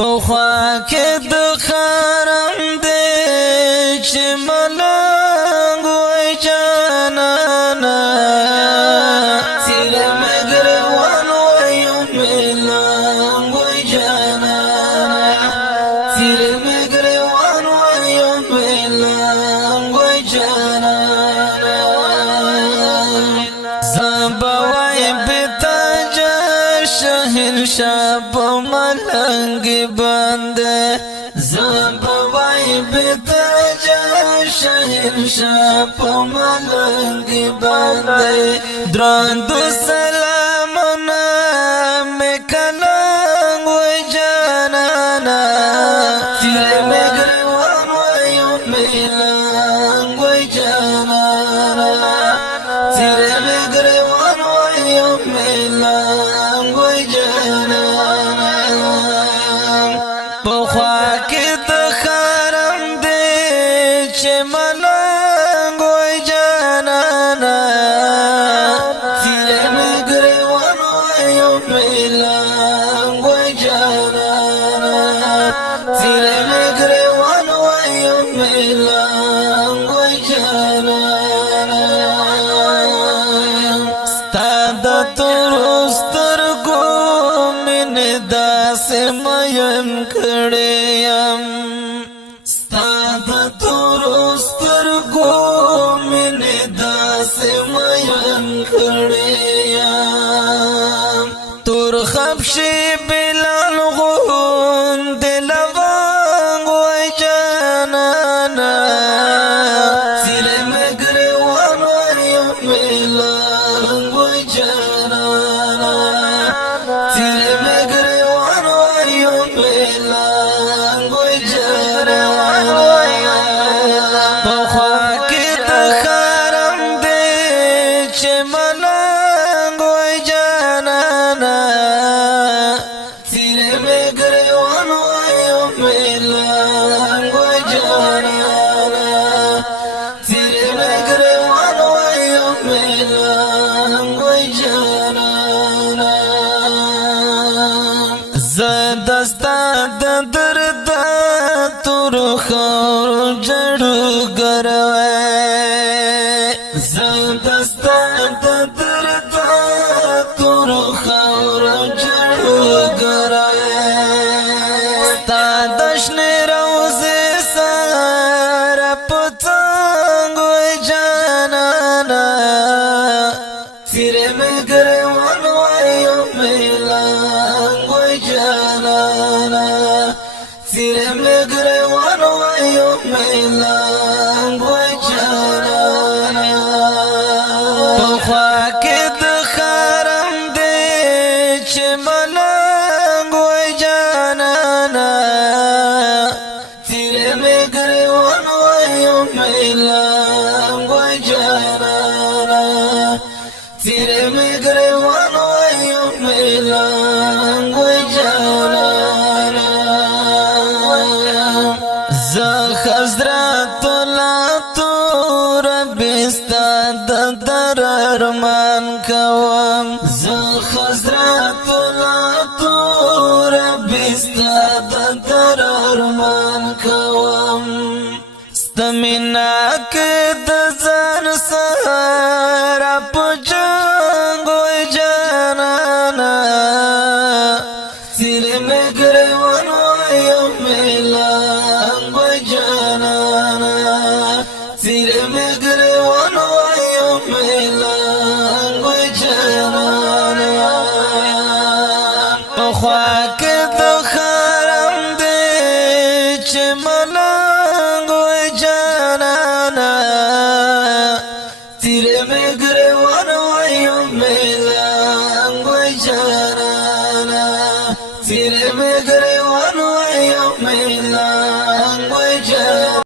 پخوا کې د خرم دې چې ملنګ وای جانانا تیرې مگر وای ملنګ وای جانانا تیرې مگر وای ملنګ وای جانانا زبوای بتاج شهنشاه په ملنګ باندې زبوای بتاج شهنشاه په ملنګ باندې درند سلامونه مکلنګ وای جانانا تیرې مگر وای ملنګ وای جانانا تیرې مگر وای ملنګ وای جانانا پخوا کې د خرم دې چې ملنګ وای جانانا تیرې مگر وای ملنګ وای جانانا تیرې مگر وای ملنګ وای جانانا ستاد تورسترګو من داسې مېم کړم ستاد تورسترګو من داسې مېم کړم تور خبشي بلال غون دلوان وای جانانا تیرې مگر وای ملنګ وای جانانا تیرې مگر وای ملنګ وای جانانا پخوا کې د خرم دې چې ملنګ وای جانانا تیرې مگر وای ملنګ وای جانانا تیرې مگر وای ملنګ وای جانانا زدستا د درد تور خور جړو ګروي زدستا د درد تور خور جړو ګروي ستا دشن روزه سار پتنګ وای جانانا تیرې مگر وای ملنګ وای جانانا تیرې مگر وای ملنګ وای جانانا پخوا کې د خرم دې چې ملنګ وای جانانا تیرې مگر وای ملنګ وای جانانا تیرې مگر وای ملنګ وای جانانا زه حضرت لا تور بستاد در ارمان کوم زه حضرت لا تور بستاد در ارمان کوم ستمینا کې د ځان سره په جنګ وای جانانا تیرې مگر وای ملنګ وای جانانا تیرې مگر وای ملنګ وای جانانا پخوا کې د خرم دې چې ملنګ